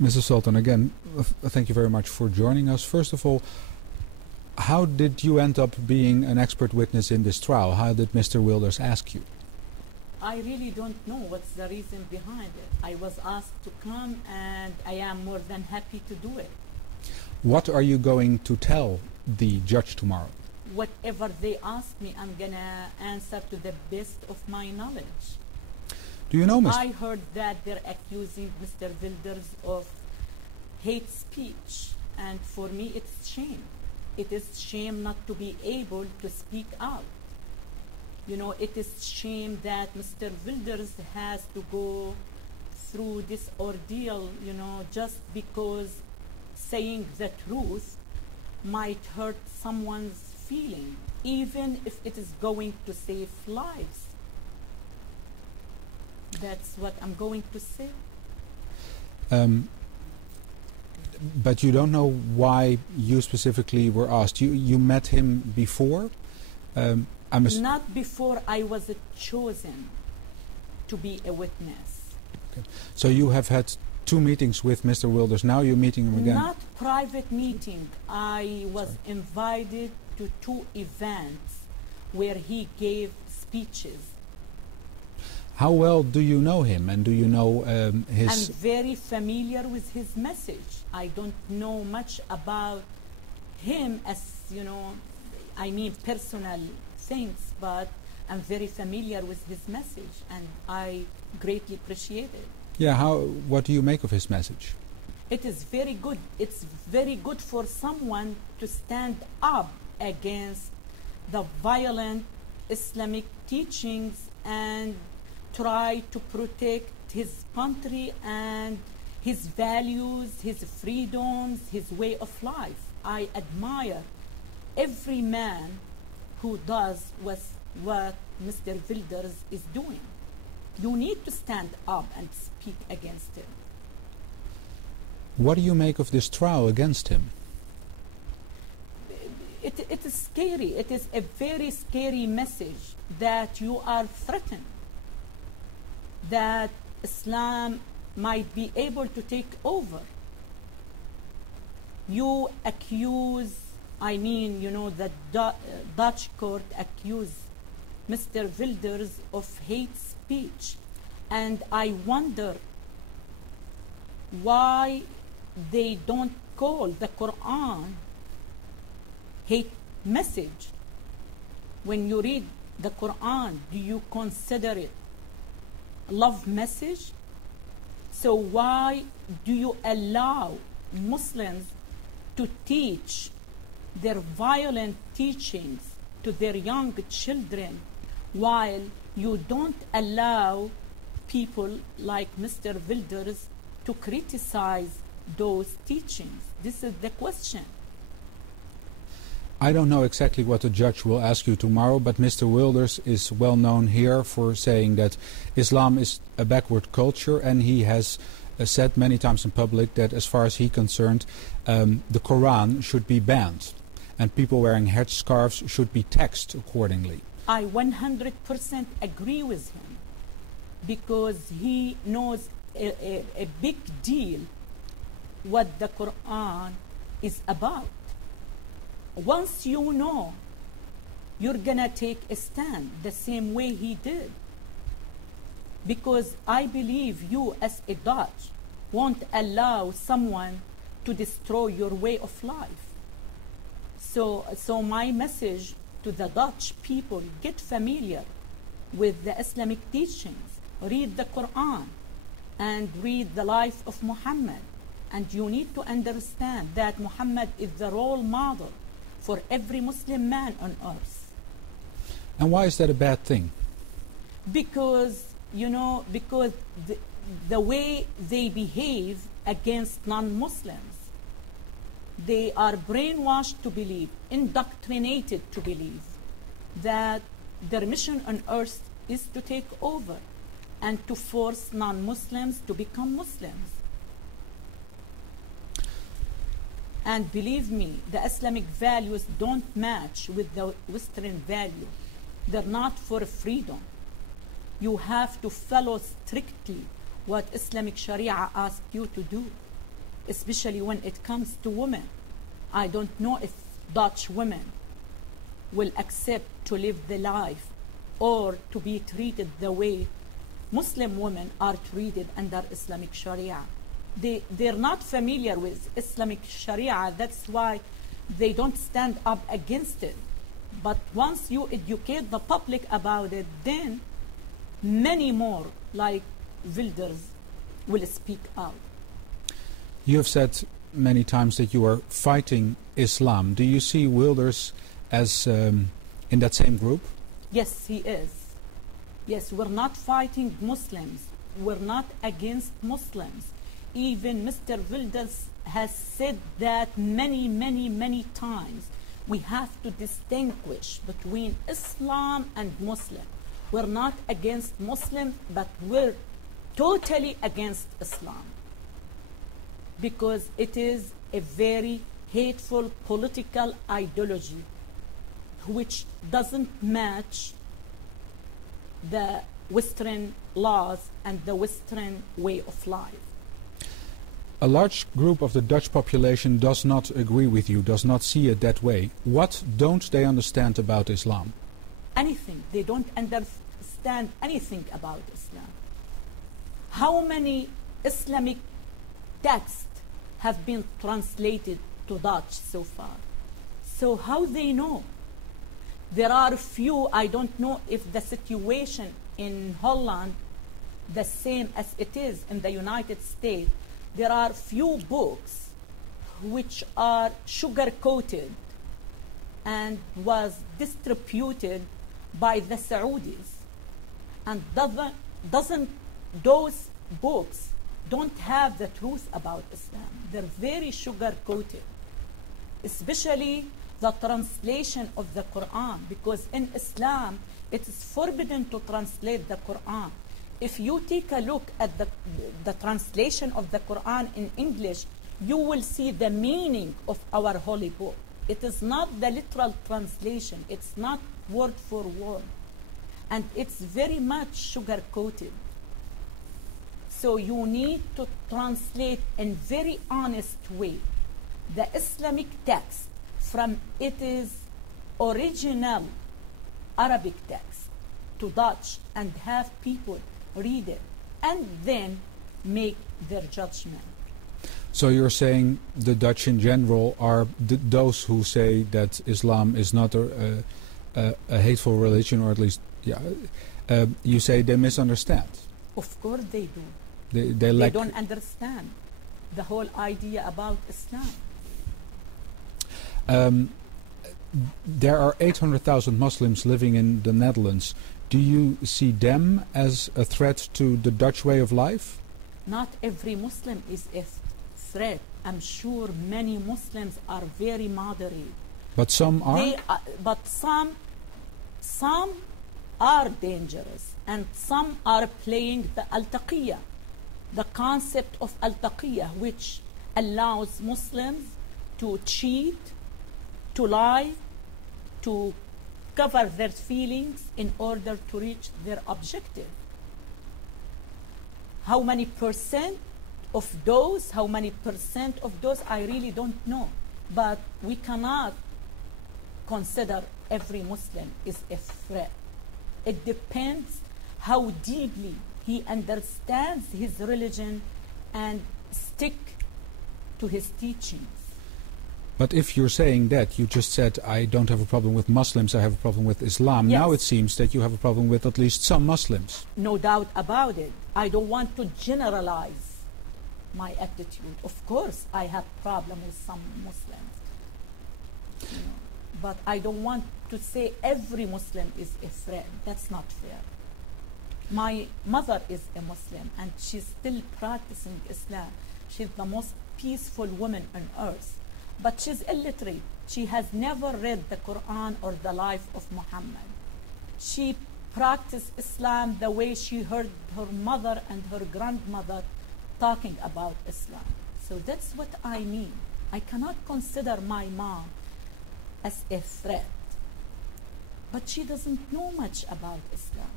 Mrs. Sultan, again, thank you very much for joining us. First of all, how did you end up being an expert witness in this trial? How did Mr. Wilders ask you? I really don't know what's the reason behind it. I was asked to come, and I am more than happy to do it. What are you going to tell the judge tomorrow? Whatever they ask me, I'm going to answer to the best of my knowledge. Do you know, Mr. I heard that they're accusing Mr. Wilders of hate speech, and for me it's shame. It is shame not to be able to speak out. You know, it is shame that Mr. Wilders has to go through this ordeal, you know, just because saying the truth might hurt someone's feeling, even if it is going to save lives. That's what I'm going to say. But you don't know why you specifically were asked. You met him before? Not before I was chosen to be a witness. Okay. So you have had 2 meetings with Mr. Wilders. Now you're meeting him again? Not private meeting. I was invited to 2 events where he gave speeches. How well do you know him, and do you know his... I'm very familiar with his message. I don't know much about him as, you know, I mean personal things, but I'm very familiar with his message, and I greatly appreciate it. Yeah, what do you make of his message? It is very good. It's very good for someone to stand up against the violent Islamic teachings and try to protect his country and his values, his freedoms, his way of life. I admire every man who does what Mr. Wilders is doing. You need to stand up and speak against him. What do you make of this trial against him? It is scary. It is a very scary message that you are threatened, that Islam might be able to take over. You accuse, I mean, you know, the Dutch court accused Mr. Wilders of hate speech, and I wonder why they don't call the Quran hate message. When you read the Quran, do you consider it love message? So why do you allow Muslims to teach their violent teachings to their young children, while you don't allow people like Mr. Wilders to criticize those teachings? This is the question. I don't know exactly what the judge will ask you tomorrow, but Mr. Wilders is well known here for saying that Islam is a backward culture, and he has said many times in public that as far as he's concerned, the Quran should be banned, and people wearing headscarves should be taxed accordingly. I 100% agree with him, because he knows a big deal what the Quran is about. Once you know, you're gonna take a stand the same way he did. Because I believe you as a Dutch won't allow someone to destroy your way of life. So my message to the Dutch people, get familiar with the Islamic teachings, read the Quran, and read the life of Muhammad. And you need to understand that Muhammad is the role model for every Muslim man on earth. And why is that a bad thing? Because, you know, because the way they behave against non-Muslims, they are brainwashed to believe, indoctrinated to believe that their mission on earth is to take over and to force non-Muslims to become Muslims. And believe me, the Islamic values don't match with the Western value. They're not for freedom. You have to follow strictly what Islamic Sharia asks you to do. especially when it comes to women. I don't know if Dutch women will accept to live the life or to be treated the way Muslim women are treated under Islamic Sharia. They're not familiar with Islamic Sharia, that's why they don't stand up against it. But once you educate the public about it, then many more like Wilders will speak out. You have said many times that you are fighting Islam. Do you see Wilders as in that same group? Yes, he is. Yes, we're not fighting Muslims. We're not against Muslims. Even Mr. Wilders has said that many times. We have to distinguish between Islam and Muslim. We're not against Muslim, but we're totally against Islam, because it is a very hateful political ideology which doesn't match the Western laws and the Western way of life. A large group of the Dutch population does not agree with you, does not see it that way. What don't they understand about Islam? Anything. They don't understand anything about Islam. How many Islamic texts have been translated to Dutch so far? So how they know? There are few, I don't know if the situation in Holland the same as it is in the United States. There are few books which are sugar-coated and was distributed by the Saudis. And those books don't have the truth about Islam. They're very sugar-coated, especially the translation of the Quran, because in Islam it is forbidden to translate the Quran. If you take a look at the translation of the Quran in English, you will see the meaning of our holy book. It is not the literal translation. It's not word for word. And it's very much sugar-coated. So you need to translate in very honest way the Islamic text from its original Arabic text to Dutch and have people read it and then make their judgment. So you're saying the Dutch in general are those who say that Islam is not a hateful religion, or at least, you say they misunderstand. Of course they do. They don't understand the whole idea about Islam. There are 800,000 Muslims living in the Netherlands. Do you see them as a threat to the Dutch way of life? Not every Muslim is a threat. I'm sure many Muslims are very moderate. But some are? But some are dangerous, and some are playing the al-taqiyya, the concept of al-taqiyya, which allows Muslims to cheat, to lie, to cover their feelings in order to reach their objective. How many percent of those, I really don't know. But we cannot consider every Muslim is a threat. It depends how deeply he understands his religion and stick to his teachings. But if you're saying that, you just said, I don't have a problem with Muslims, I have a problem with Islam. Yes. Now it seems that you have a problem with at least some Muslims. No doubt about it. I don't want to generalize my attitude. Of course, I have problem with some Muslims. But I don't want to say every Muslim is a threat. That's not fair. My mother is a Muslim, and she's still practicing Islam. She's the most peaceful woman on earth. But she's illiterate. She has never read the Quran or the life of Muhammad. She practiced Islam the way she heard her mother and her grandmother talking about Islam. So that's what I mean. I cannot consider my mom as a threat. But she doesn't know much about Islam.